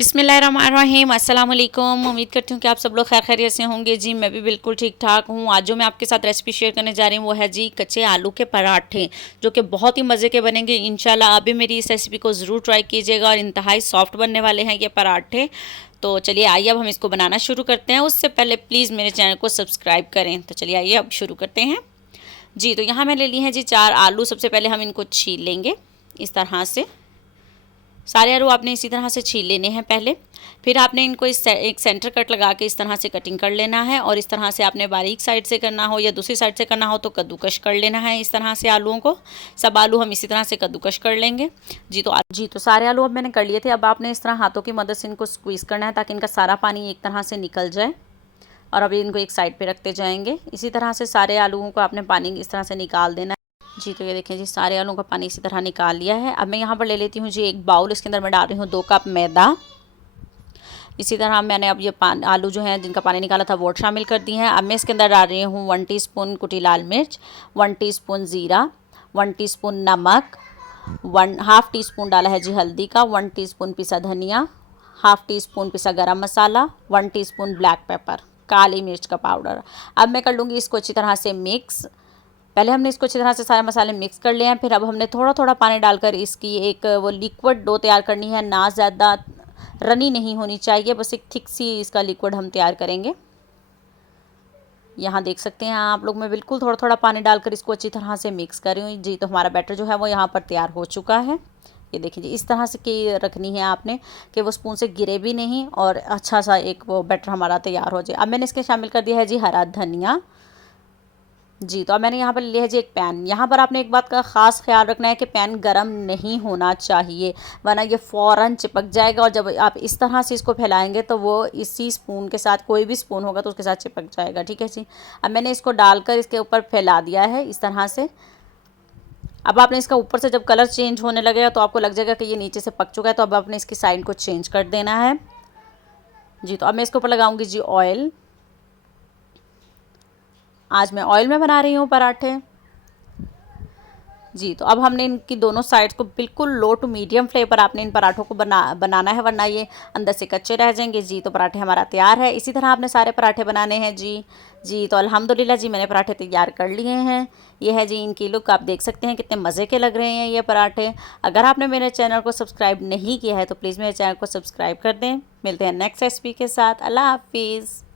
बिस्मिल्लाहिर्रहमानिर्रहीम, अस्सलाम वालेकुम। उम्मीद करती हूँ कि आप सब लोग खैर खैरियत से होंगे जी। मैं भी बिल्कुल ठीक ठाक हूँ। आज जो मैं आपके साथ रेसिपी शेयर करने जा रही हूँ वो है जी कच्चे आलू के पराठे, जो कि बहुत ही मज़े के बनेंगे इंशाल्लाह। आप भी मेरी इस रेसिपी को ज़रूर ट्राई कीजिएगा और इंतहाई सॉफ्ट बनने वाले हैं ये पराठे। तो चलिए आइए अब हम इसको बनाना शुरू करते हैं। उससे पहले प्लीज़ मेरे चैनल को सब्सक्राइब करें। तो चलिए आइए अब शुरू करते हैं जी। तो यहाँ मैंने लिए हैं जी 4 आलू। सबसे पहले हम इनको छील लेंगे इस तरह से। सारे आलू आपने इसी तरह से छील लेने हैं पहले। फिर आपने इनको एक सेंटर कट लगा के इस तरह से कटिंग कर लेना है, और इस तरह से आपने बारीक साइड से करना हो या दूसरी साइड से करना हो तो कद्दूकश कर लेना है इस तरह से आलूओं को। सब आलू हम इसी तरह से कद्दूकश कर लेंगे जी। तो सारे आलू अब मैंने कर लिए थे। अब आपने इस तरह हाथों की मदद से इनको स्क्वीज़ करना है ताकि इनका सारा पानी एक तरह से निकल जाए, और अभी इनको एक साइड पर रखते जाएंगे। इसी तरह से सारे आलूओं को आपने पानी इस तरह से निकाल देना जी। तो ये देखें जी, सारे आलूओं का पानी इसी तरह निकाल लिया है। अब मैं यहाँ पर ले लेती हूँ जी एक बाउल। इसके अंदर मैं डाल रही हूँ 2 कप मैदा। इसी तरह मैंने अब ये आलू जो हैं जिनका पानी निकाला था वो शामिल कर दी हैं। अब मैं इसके अंदर डाल रही हूँ 1 टीस्पून कुटी लाल मिर्च, 1 टीस्पून ज़ीरा, 1 टीस्पून नमक, 1/2 टीस्पून डाला है जी हल्दी का, 1 टीस्पून पिसा धनिया, 1/2 टीस्पून पिसा गरम मसाला, 1 टीस्पून ब्लैक पेपर, काली मिर्च का पाउडर। अब मैं कर लूँगी इसको अच्छी तरह से मिक्स। पहले हमने इसको अच्छी तरह से सारे मसाले मिक्स कर लिए हैं। फिर अब हमने थोड़ा थोड़ा पानी डालकर इसकी एक वो लिक्विड डो तैयार करनी है। ना ज़्यादा रनी नहीं होनी चाहिए, बस एक थिक सी इसका लिक्विड हम तैयार करेंगे। यहाँ देख सकते हैं आप लोग, मैं बिल्कुल थोड़ा थोड़ा पानी डालकर इसको अच्छी तरह से मिक्स कर रही हूँ जी। तो हमारा बैटर जो है वो यहाँ पर तैयार हो चुका है। ये देखिए जी, इस तरह से की रखनी है आपने कि वो स्पून से गिरे भी नहीं और अच्छा सा एक वो बैटर हमारा तैयार हो जाए। अब मैंने इसके शामिल कर दिया है जी हरा धनिया जी। तो अब मैंने यहाँ पर लिया है जी एक पैन। यहाँ पर आपने एक बात का ख़ास ख्याल रखना है कि पैन गरम नहीं होना चाहिए, वरना ये फ़ौरन चिपक जाएगा, और जब आप इस तरह से इसको फैलाएंगे तो वो इसी स्पून के साथ, कोई भी स्पून होगा तो उसके साथ चिपक जाएगा, ठीक है जी। अब मैंने इसको डालकर इसके ऊपर फैला दिया है इस तरह से। अब आपने इसका ऊपर से जब कलर चेंज होने लगेगा तो आपको लग जाएगा कि ये नीचे से पक चुका है, तो अब आपने इसकी साइड को चेंज कर देना है जी। तो अब मैं इसके ऊपर लगाऊंगी जी ऑयल। आज मैं ऑयल में बना रही हूँ पराठे जी। तो अब हमने इनकी दोनों साइड्स को बिल्कुल लो टू मीडियम फ्लेम पर आपने इन पराठों को बनाना है, वरना ये अंदर से कच्चे रह जाएंगे जी। तो पराठे हमारा तैयार है। इसी तरह आपने सारे पराठे बनाने हैं जी। तो अल्हम्दुलिल्लाह जी, मैंने पराठे तैयार कर लिए हैं। ये है जी इनकी लुक, आप देख सकते हैं कितने मज़े के लग रहे हैं ये पराठे। अगर आपने मेरे चैनल को सब्सक्राइब नहीं किया है तो प्लीज़ मेरे चैनल को सब्सक्राइब कर दें। मिलते हैं नेक्स्ट रेसिपी के साथ। अल्लाह हाफिज़।